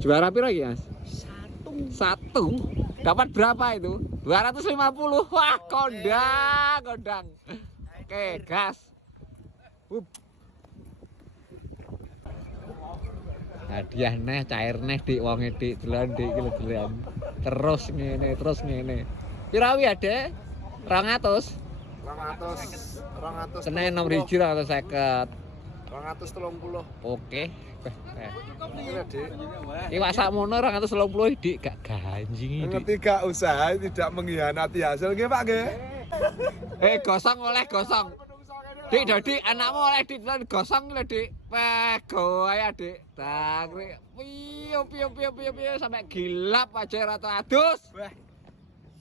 Juara piro iki, Mas? Satu. Satu. Dapat berapa itu? 250. Wah, kondang. Oke, gas. Hadiah neh, cair neh dik wonge dik delon dik iki lho delon. Terus ngene. Pira wi Ade? 200. 200. Kena nomor 1 250. 230. Oke. Ini Dik. Iwak sakmono 230 dik gak ganjing iki. Ngerti gak usaha tidak mengkhianati hasil nggih Pak nggih. Gosong oleh gosong. Dik dadi anakmu oleh dik gosong lho dik. Pego ae dik. Dang piyo sampai gilap aja rata adus.